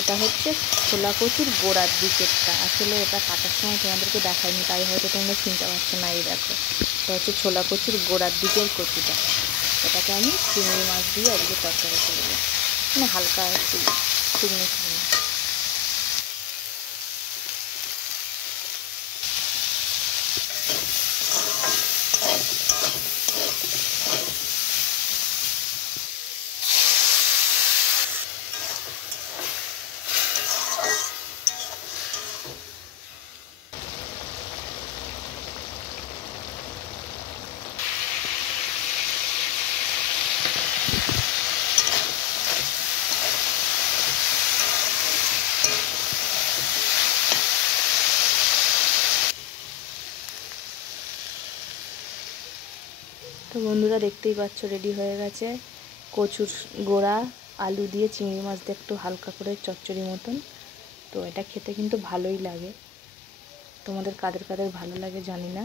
এটা হচ্ছে ছোলা কচুর গোড়ার দিকেরটা, আসলে এটা কাটার সময় তোমাদেরকে দেখায়নি, তাই হয়তো তোমরা চিনতে পারছো না। এই দেখো, এটা হচ্ছে ছোলা কচুর গোড়ার দিকের কচুটা। এটাকে আমি চিংড়ি মাছ দিয়ে আজকে তরকারি করবো, মানে হালকা একটু শুকনো শুকনো। তো বন্ধুরা দেখতেই পাচ্ছ রেডি হয়ে গেছে কচুর গোড়া, আলু দিয়ে চিংড়ি মাছ দিয়ে একটু হালকা করে চচ্চড়ি মতন। তো এটা খেতে কিন্তু ভালোই লাগে, তোমাদের কাদের কাদের ভালো লাগে জানি না।